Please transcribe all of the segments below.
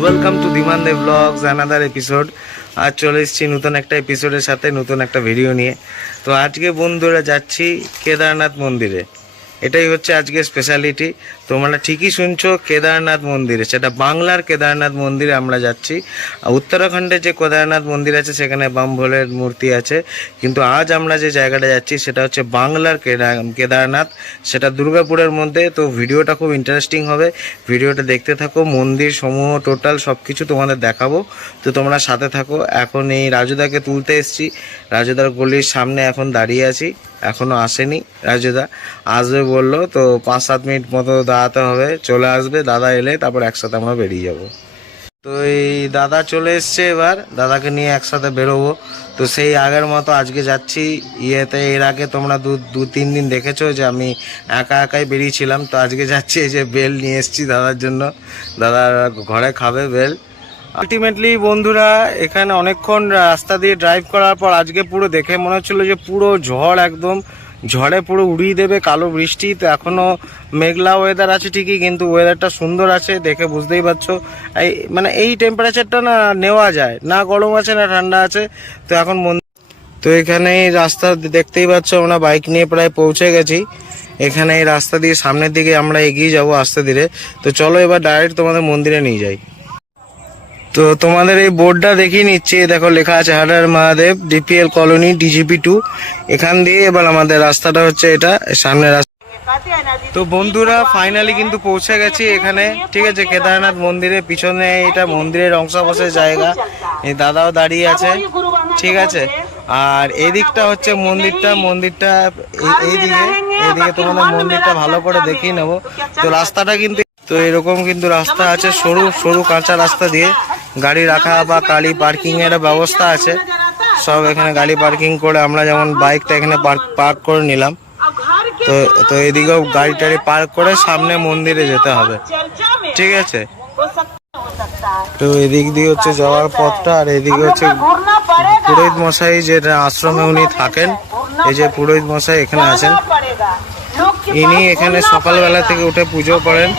Welcome to Dhiman vlogs another episode আজ চলে এসেছি নতুন একটা এপিসোডের সাথে, নতুন একটা ভিডিও নিয়ে। তো আজকে বন্ধুরা যাচ্ছি কেদারনাথ মন্দিরে। এটাই হচ্ছে আজকে স্পেশালিটি তোমরা ঠিকই শুনছো, কেদারনাথ মন্দিরে, সেটা বাংলার কেদারনাথ মন্দিরে আমরা যাচ্ছি। উত্তরাখণ্ডে যে কেদারনাথ মন্দির আছে, সেখানে বাম ভোলের মূর্তি আছে। কিন্তু আজ আমরা যে জায়গাটা যাচ্ছি, সেটা হচ্ছে বাংলার কেদা- কেদারনাথ। সেটা দুর্গাপুরের মধ্যে, তো ভিডিওটা খুব ইন্টারেস্টিং হবে। ভিডিওটা দেখতে থাকো, মন্দির সমূহ টোটাল সব কিছু তোমাদের দেখাবো। তো তোমরা সাথে থাকো। এখন এই রাজুদাকে তুলতে এসেছি। রাজুদার গলির সামনে এখন দাঁড়িয়ে আছি। এখনও আসেনি রাজুদা। আসবে বলল, তো পাঁচ সাত মিনিট মতো দাঁড়াতে হবে, চলে আসবে, দাদা এলে তারপর একসাথে আমরা বেরিয়ে যাব। তো এই দাদা চলে এসছে এবার, দাদাকে নিয়ে একসাথে বেরোবো। তো সেই আগের মতো আজকে যাচ্ছি, ইয়েতে এর আগে তোমরা দু দু, তিন দিন দেখেছ যে আমি একা একাই বেরিয়েছিলাম। তো আজকে যাচ্ছি, এই যে বেল নিয়ে এসেছি দাদার জন্য। দাদা ঘরে খাবে বেল। আলটিমেটলি বন্ধুরা, এখানে অনেকক্ষণ রাস্তা দিয়ে ড্রাইভ করার পর আজকে পুরো দেখে মনে হচ্ছিল যে পুরো ঝড় একদম ঝড়ে পুরো উড়িয়ে দেবে কালো বৃষ্টি, তো এখনও মেঘলা ওয়েদার আছে ঠিকই, কিন্তু ওয়েদারটা সুন্দর আছে, দেখে বুঝতেই পারছ। এই মানে এই টেম্পারেচারটা না নেওয়া যায়, না গরম আছে, না ঠান্ডা আছে, তো এখন তো এখানে রাস্তা দেখতেই পাচ্ছ, আমরা বাইক নিয়ে প্রায় পৌঁছে গেছি। এখানে এই রাস্তা দিয়ে সামনের দিকে আমরা এগিয়ে যাব আস্তে ধীরে। তো চলো এবার ডাইরেক্ট তোমাদের মন্দিরে নিয়ে যাই। তো তোমাদের এই বোর্ডটা দেখিয়ে নিচ্ছি। দেখো, লেখা আছে হাটার Mahadev, DPL colony, DGP two. এখান দিয়ে এবার আমাদের রাস্তাটা হচ্ছে এটা, সামনে রাস্তা। তো বন্ধুরা ফাইনালি কিন্তু পৌঁছে গেছি এখানে। ঠিক আছে, কেদারনাথ মন্দিরের পিছনে এটা মন্দিরের অংশাবশের জায়গা। এই দাদাও দাঁড়িয়ে আছে। ঠিক আছে, আর এদিকটা হচ্ছে মন্দিরটা। মন্দিরটা এইদিকে এইদিকে তোমাদের মন্দিরটা ভালো করে দেখিয়ে নেব। তো রাস্তাটা কিন্তু তো এরকম কিন্তু রাস্তা আছে সরু সরু কাঁচা রাস্তা দিয়ে। গাড়ি রাখা বা গাড়ি পার্কিং এর ব্যবস্থা আছে। সব এখানে গাড়ি পার্কিং করে আমরা যেমন বাইকটা এখানে পার্ক পার্ক করে নিলাম। তো তো এদিকেও গাড়ি টাড়ি পার্ক করে সামনে মন্দিরে যেতে হবে। ঠিক আছে? তো এদিক দিয়ে হচ্ছে যাওয়ার পথটা আর এদিকে হচ্ছে পুরোহিত মশাই যে আশ্রমে উনি থাকেন, এই যে পুরোহিত মশাই এখানে আছেন। ইনি এখানে সকালবেলা থেকে উঠে পুজো করেন।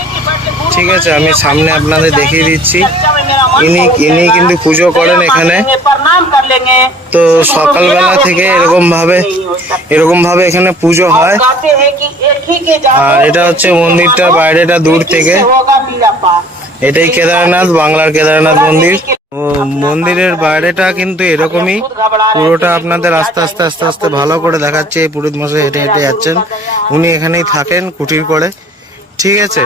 ঠিক আছে, আমি সামনে আপনাদের দেখিয়ে দিচ্ছি। ইনি ইনি কিন্তু পুজো করেন এখানে। তো সকালবেলা থেকে এরকমভাবে এরকমভাবে এখানে পুজো হয়। আর এটা হচ্ছে মন্দিরটা বাইরেটা দূর থেকে। এটাই কেদারনাথ, বাংলার কেদারনাথ মন্দির। মন্দিরের বাইরেটা কিন্তু এরকমই। পুরোটা আপনাদের আস্তে আস্তে আস্তে আস্তে ভালো করে দেখাচ্ছে। পুরোহিত মশাই হেঁটে হেঁটে যাচ্ছেন। উনি এখানেই থাকেন কুটির করে। ঠিক আছে?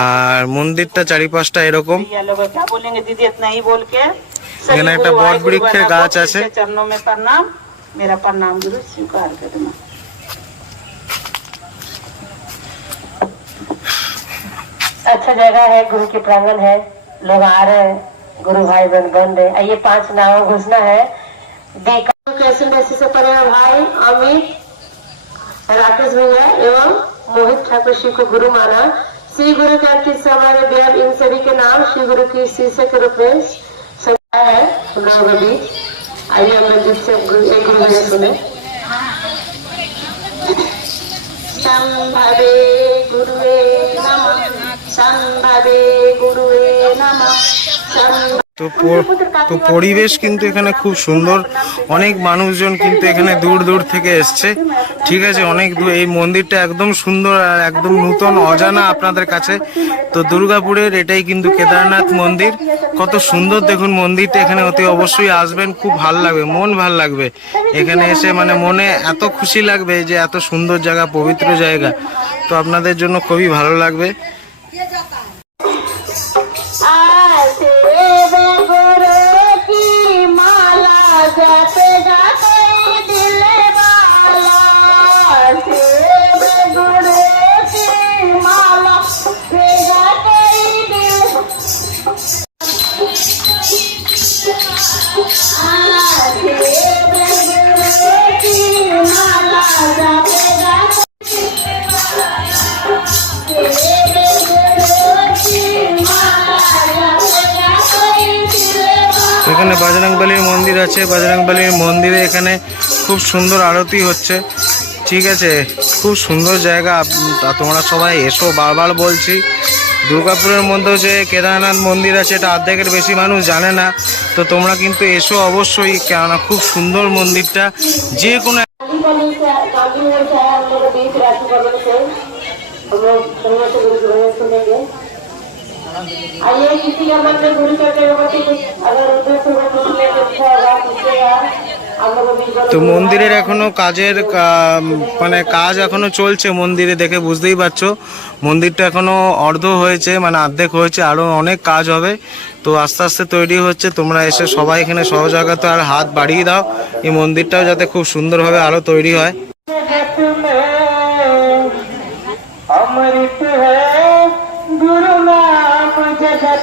আর মন্দিরটা চারিপাশটা এরকম ये लोग क्या बोलेंगे दीदी इतना ही बोल के এখানে একটা বট বৃক্ষের গাছ আছে के चरणों में प्रणाम मेरा प्रणाम गुरु स्वीकार करना अच्छा जगह है गुरु के प्रांगण है लोग आ रहे हैं गुरु भाई बन बन रहे आइए पांच नाव घोषणा है देखा कैसे वैसे से पड़े भाई अमित राकेश भैया एवं मोहित ठाकुर श्री को गुरु माना श्री गुरु का किस हमारे बेहद इन सभी के नाम श्री गुरु की शीर्षक के रूप में सजा है। हम लोगों के बीच। आइए हम लोग जिससे एक गुरु जी सुने। संभवे गुरुवे नमः। संभवे गुरुवे नमः। তো তো পরিবেশ কিন্তু এখানে খুব সুন্দর। অনেক মানুষজন কিন্তু এখানে দূর দূর থেকে এসছে। ঠিক আছে, অনেক দূর এই মন্দিরটা একদম সুন্দর আর একদম নূতন, অজানা আপনাদের কাছে। তো দুর্গাপুরের এটাই কিন্তু কেদারনাথ মন্দির। কত সুন্দর দেখুন মন্দিরটা এখানে অতি অবশ্যই আসবেন, খুব ভালো লাগবে, মন ভালো লাগবে। এখানে এসে মানে মনে এত খুশি লাগবে যে এত সুন্দর জায়গা, পবিত্র জায়গা। তো আপনাদের জন্য খুবই ভালো লাগবে। এখানে বাজরংবলির মন্দির আছে। বাজরংবলির মন্দিরে এখানে খুব সুন্দর আরতি হচ্ছে। ঠিক আছে? খুব সুন্দর জায়গা। তোমরা সবাই এসো। বারবার বলছি, দুর্গাপুরের মধ্যেও যে কেদারনাথ মন্দির আছে, এটা অর্ধেকের বেশি মানুষ জানে না। তো তোমরা কিন্তু এসো অবশ্যই, কেননা খুব সুন্দর মন্দিরটা। যে কোনো गांधी ಐಐಟಿಯ ಮತ್ತೆ ಗುರುಚಕ್ರ ಅದರ ಉದ್ದೇಶವನ್ನು তো মন্দিরের এখনও কাজের মানে কাজ এখনও চলছে মন্দিরে, দেখে বুঝতেই পারছ। মন্দিরটা এখনও অর্ধ হয়েছে মানে অর্ধেক হয়েছে আরও অনেক কাজ হবে। তো আস্তে আস্তে তৈরি হচ্ছে, তোমরা এসে সবাই এখানে সহযোগিতা আর হাত বাড়িয়ে দাও। এই মন্দিরটাও যাতে খুব সুন্দরভাবে আরও তৈরি হয়।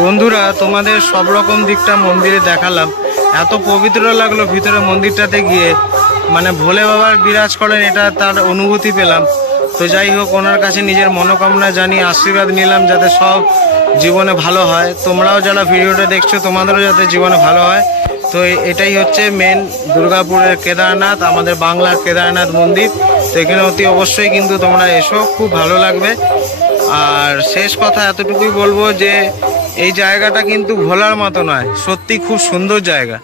বন্ধুরা, তোমাদের সব রকম দিকটা মন্দিরে দেখালাম। এত পবিত্র লাগল ভিতরে মন্দিরটাতে গিয়ে। মানে ভোলে বাবার বিরাজ করেন, এটা তার অনুভূতি পেলাম। তো যাই হোক, ওনার কাছে নিজের মনোকামনা জানি আশীর্বাদ নিলাম যাতে সব জীবনে ভালো হয়। তোমরাও যারা ভিডিওটা দেখছ, তোমাদেরও যাতে জীবনে ভালো হয়। তো এটাই হচ্ছে মেন দুর্গাপুরের কেদারনাথ, আমাদের বাংলার কেদারনাথ মন্দির। তো এখানে অতি অবশ্যই কিন্তু তোমরা এসো, খুব ভালো লাগবে। আর শেষ কথা এতটুকুই বলব যে এই জায়গাটা কিন্তু ভোলার মতো নয়, সত্যি খুব সুন্দর জায়গা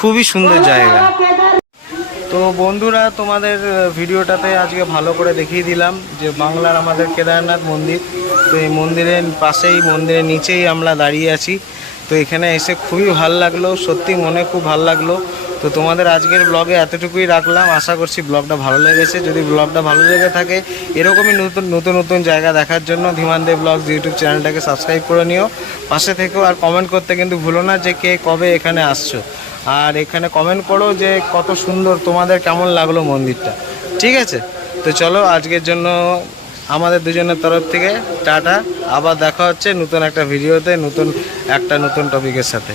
খুবই সুন্দর জায়গা। তো বন্ধুরা, তোমাদের ভিডিওটাতে আজকে ভালো করে দেখিয়ে দিলাম যে বাংলার আমাদের কেদারনাথ মন্দির। তো এই মন্দিরের পাশেই, মন্দিরের নিচেই আমরা দাঁড়িয়ে আছি। তো এখানে এসে খুবই ভালো লাগল, সত্যি মনে খুব ভালো লাগল। তো তোমাদের আজকের ব্লগে এতটুকুই রাখলাম। আশা করছি ব্লগটা ভালো লেগেছে। যদি ব্লগটা ভালো লেগে থাকে, এরকমই নতুন নতুন নতুন জায়গা দেখার জন্য ধীমান দেব ব্লগস ইউটিউব চ্যানেলটাকে সাবস্ক্রাইব করে নিও। পাশে থেকেও আর কমেন্ট করতে কিন্তু ভুলো না যে কে কবে এখানে আসছো। আর এখানে কমেন্ট করো যে কত সুন্দর তোমাদের কেমন লাগল মন্দিরটা। ঠিক আছে? তো চলো আজকের জন্য আমাদের দুজনের তরফ থেকে টাটা। আবার দেখা হচ্ছে নতুন একটা ভিডিওতে নতুন, একটা নতুন টপিকের সাথে।